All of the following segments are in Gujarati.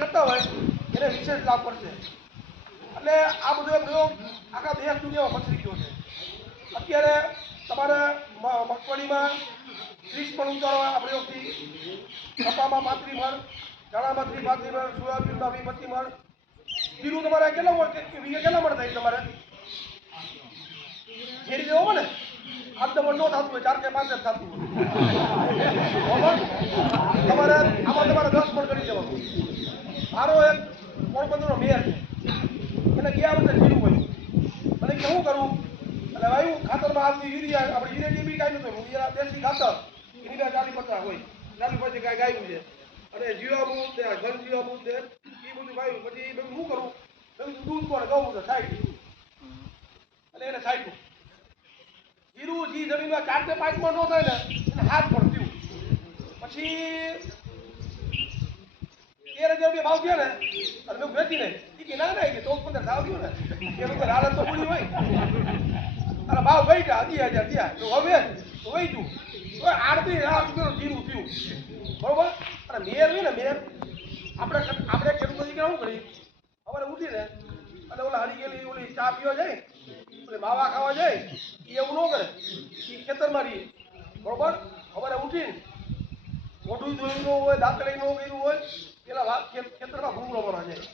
કરતા હોય, એને વિશેષ લાભ પડશે. એટલે આ બધો પ્રયોગ આખા દેશ દુનિયામાં પસરી ગયો છે. અત્યારે તમારે મગફળીમાં ત્રીસ પણ ઉતારવા આ પ્રયોગથી, કપામાં પાંત્રી મણ ચણામાં ત્રીસ પાંત્રી મણ, સોયાબીનમાં વીસ પચીસ મણ. તમારે કેટલા મણ વીઘે કેટલા મણ થાય તમારે? ઘેરી દેવો હોય ને? આમ તો ન થતું હોય, ચાર કે પાંચ જ થતું હોય બરાબર? તમારે આમાં તમારે દસ મણ કરી દેવાનું મારો એક પોરબંદરનો મેયર છે. એને ગયા વર્ષે જીરું પડ્યું મને કે શું કરું? એટલે વાયુ ખાતરમાં આવતી યુરિયા આપણે યુરિયા બી કાંઈ નથી યુરિયા દેશી ખાતર. એની કાંઈ ચાલી પચાસ હોય. ચાલી પછી કાંઈ ગાયું છે. અને જીવામૃત છે ઘન જીવામૃત ને એ બધું ગાયું. પછી એ બધું શું કરું? બધું દૂધ કોને? ગૌ છે. સાઈડ એટલે એને સાઈડ જીરું જી જમીનમાં ચાર કે પાંચમાં ન થાય ને, એને હાથ પણ થયું. પછી તેર હજાર રૂપિયા ભાવ થયો ને, અને મેં વેચી ને કે ના ના કે ચૌદ પંદર ભાવ થયો ને. એ તો હાલત તો પૂરી હોય. અને ભાવ ગઈ ગયા અઢી હજાર થયા. તો હવે, તો વેચ્યું તો આડતી લાખ રૂપિયાનું જીરું થયું. બરોબર? અને મેયર હોય ને મેયર આપણે આપણે ખેડૂતો દીકરા શું કરીએ સવારે ઉઠીને, અને ઓલા હરી ગયેલી ઓલી ચા પીવા જાય ઓલી માવા ખાવા જાય એ એવું ન કરે. એ ખેતરમાં રહીએ બરોબર? સવારે ઉઠીને, મોઢું જોયું ન હોય દાંતળી ન કર્યું હોય પેલા વાત ખેતરમાં ભૂંગળો ભરવા જાય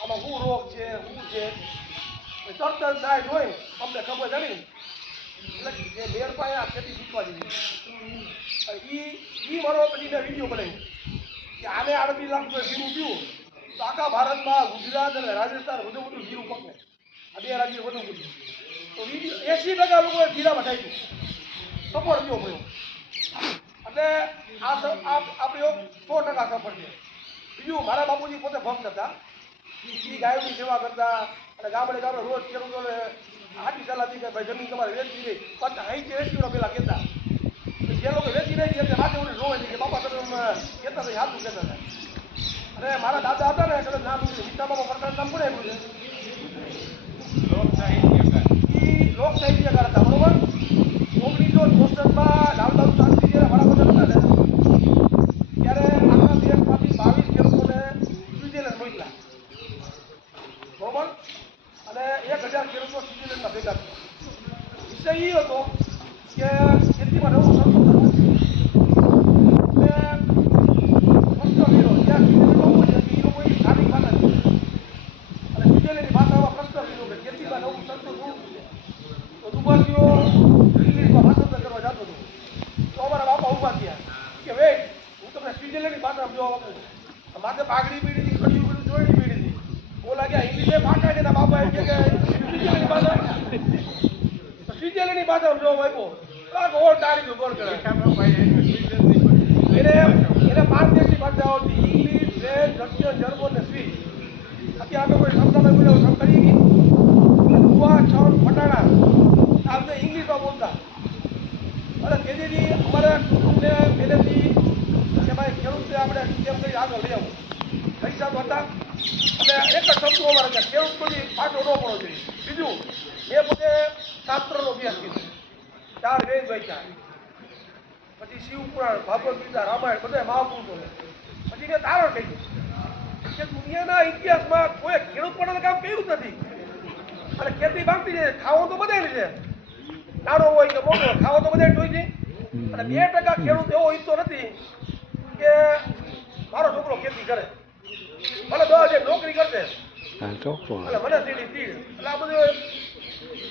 આમાં શું રોગ છે, હું છે. તરત જ દાય જોઈ, અમને ખબર જાણી એટલે જે મેર પાસે આ ખેતી શીખવા જેવી. એ એ મારો પછી મેં વીડિયો બનાવ્યો. કે આને અડધી લાખ રૂપિયા જીરું પીવું. તો આખા ભારતમાં ગુજરાત અને રાજસ્થાન વધુ બધું જીરું પકડે. આ બે રાજ્ય વધુ બધું તો એસી ટકા લોકોએ જીરામાં થાય સફળ થયો પડ્યો એટલે આ આ પ્રયોગ સો ટકા સફળ છે. બીજું મારા બાપુજી પોતે ભક્ત હતા. એ ગાયોની સેવા કરતા અને ગામડે ગામડે રોજ ખેડૂતોને હાથી સલાહથી કે ભાઈ જમીન તમારે વેચી દે. પણ અહીંથી વેચીનો પેલા કહેતા જે લોકો વેચી નહીં એટલે માથે ઉડી રોવે કે બાપા તમે કહેતા હતા હાથું કહેતા હતા. અને મારા દાદા હતા ને કદાચ નામ વિસ્તારમાં પ્રકાર નામ પણ આવ્યું છે લોક સાહિત્યકાર હતા બરોબર? ઓગણીસો ચોસઠમાં લાલબાબુ શાસ્ત્રી જ્યારે વડાપ્રધાન હતા ને ત્યારે આખા દેશમાંથી બાવીસ ખેડૂતોને સ્વિટ્ઝરલેન્ડ મોકલ્યા બરોબર અને એક હજાર ખેડૂતો સ્વિટ્ઝરલેન્ડમાં ભેગા થયા વિષય એ હતો કે ખેતીમાં નવું સંશોધન અને પ્રશ્ન કર્યો જ્યાં સ્વિટ્ઝરલેન્ડ છે કે એ લોકો એ સ્થાનિક ભાષા છે અને સ્વિટ્ઝરલેન્ડની ભાષામાં પ્રશ્ન કર્યો કે ખેતીમાં નવું સંશોધન શું છે તો દુબાસીઓ ઇંગ્લિશમાં ભાષાંતર કરવા જતો હતો તો બાપા ઊભા થયા કે હું સ્વિટ્ઝરલેન્ડની ભાષામાં જવાબ આપું માથે પાઘડી પીડી હતી ખડીયું પીડ્યું જોડી પીડી હતી બોલા ગયા હિન્દી છે બાપા એમ કે કે ભાષા ભાષામાં જવાબ આપ્યો કાંક ઓર તારી ગોળ કરે એને એને પારદેશી ભાષા આવતી ઇંગ્લિશ ફ્રેન્ચ રશિયન જર્મન ને સ્વીસ. અત્યારે આપણે કોઈ શબ્દમાં બોલ્યો શબ્દ કરી ગઈ. ગુવા છણ ફટાણા આ બધા ઇંગ્લિશમાં બોલતા. અને તેથી અમારા કુટુંબને પહેલેથી કે ભાઈ ખેડૂતને આપણે કેમ કરી આગળ લઈ આવું? પૈસા તો હતા. અને એક જ શબ્દો અમારે કે ખેડૂત કોઈ પાછો ન પડવો જોઈએ. બીજું એ પોતે શાસ્ત્રનો અભ્યાસ કર્યો ચાર વેદ વાંચ્યા. પછી શિવ પુરાણ ભાગવત ગીતા રામાયણ બધા મહાપુરુષો પછી મેં તારણ કર્યું કે દુનિયાના ઇતિહાસમાં કોઈ ખેડૂત પણ કામ કર્યું નથી. અને ખેતી બાંધતી છે ખાવો તો બધાને છે નાનો હોય કે મોટો ખાવો તો બધાને જોઈ છે અને બે ટકા ખેડૂત એવો ઈચ્છતો નથી કે મારો છોકરો ખેતી કરે. ભલે દસ હજાર નોકરી કરશે. એટલે મને તીડ એટલે આ બધું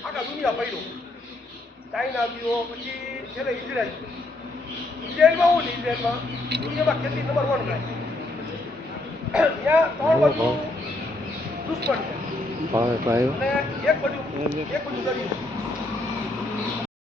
આખા દુનિયા પડ્યું. ચાઇના ગયો પછી છેલ્લે ઇઝરાયલ. ઇઝરાયલમાં હું ને ઇઝરાયલમાં? દુનિયામાં ખેતી નંબર વન થાય. ત્યાં ત્રણ બાજુ દુશ્મન છે. અને એક બાજુ એક બાજુ દરિયો